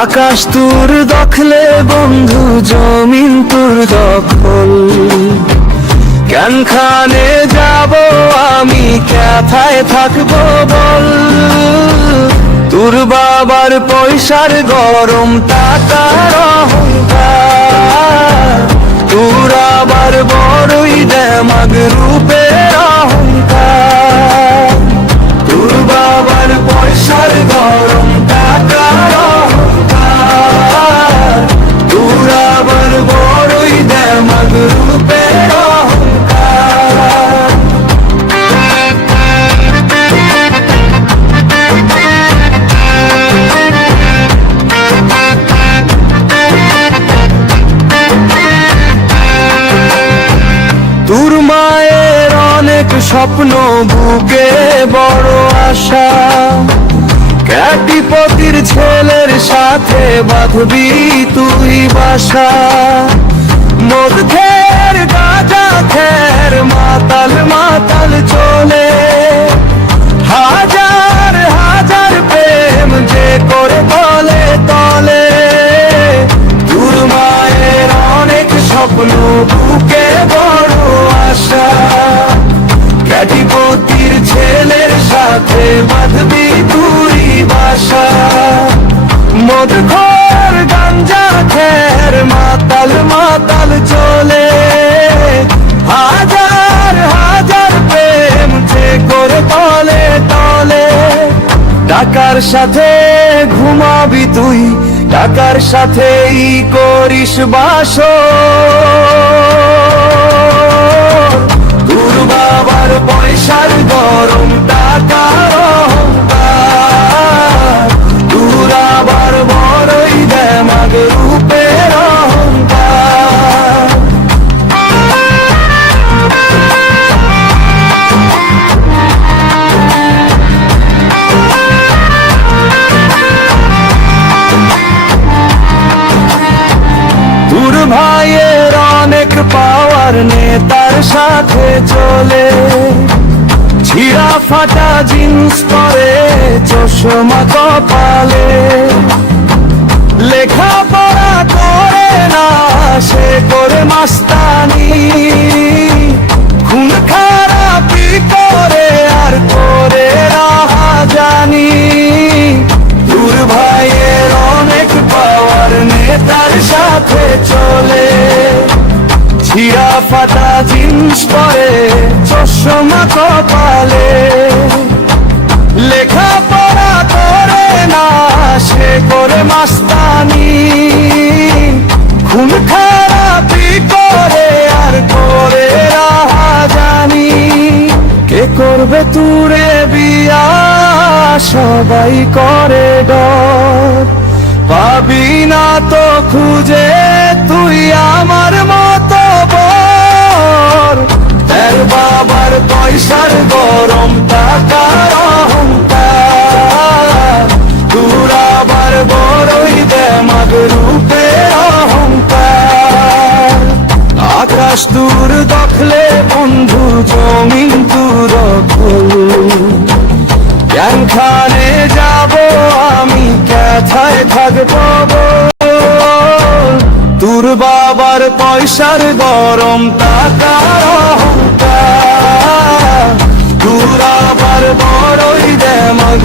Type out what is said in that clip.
আকাশ তোর দখলে বন্ধু, জমিন তোর দখল। কেনখানে যাব আমি, কোথায় থাকবো বল? তোর বাবার পয়সার গরম, টাকার অহংকার। তোর আবার বড়ই দেমাগ, রূপের অহংকার। তোর বাবার পয়সার গরম, টাকার অহংকার। তোর আবার বড়ই দেমাগ, রূপের অহংকার। তোর মায়ের অনেক স্বপ্ন, বুকে বড় আশা। কোটিপতির ছেলের সাথে বাঁধবি তুই বাসা। মদ খের গাঁজা খের, মাতাল মাতাল চলে। হাজার হাজার প্রেম যে করে তলে তলে। তোর মায়ের অনেক স্বপ্ন, বুকে বড় আশা। কোটিপতির ছেলের সাথে বাঁধবি তুই বাসা। মদ খোর গাঞ্জা খের, মাতাল মাতাল চলে। হাজার হাজার প্রেম যে করে তলে তলে। টাকার সাথে ঘুমাবি তুই, টাকার সাথেই করিস বাসর। তোর বাবার পয়সার গরম, টাকার অহংকার। তোর আবার বড়ই দেমাগ, রূপের অহংকার। তোর ভাইয়ের অনেক পাওয়ার, নেতার সাথে চলে। ছিঁড়া ফাটা জিন্স পরে, চশমা কপালে। লেখাপড়া করে না, সে করে মাস্তানি। খুন খারাপি করে আর করে রাহাজানি। তোর ভাইয়ের অনেক পাওয়ার, নেতার সাথে চলে। ছিঁড়া ফাটা জিন্স পরে, চশমা কপালে। লেখাপড়া করে না, সে করে মাস্তানি। খুন খারাপি করে আর করে রাহাজানি। কে করবে তুরে বিয়া, সবাই করে ডর। পাবি না তো খুঁজে তুই আমার মতো বর। তোর বাবার পয়সার গরম, টাকার অহংকার। তোর আবার বড়ই দেমাগ, রূপের অহংকার। আকাশ তোর দখলে বন্ধু, জমিন তোর দখল। কোনখানে যাব আমি, কোথায় থাকবো বল? তোর বাবার পয়সার গরম, টাকার অহংকার। তোর আবার বড়ই দেমাগ।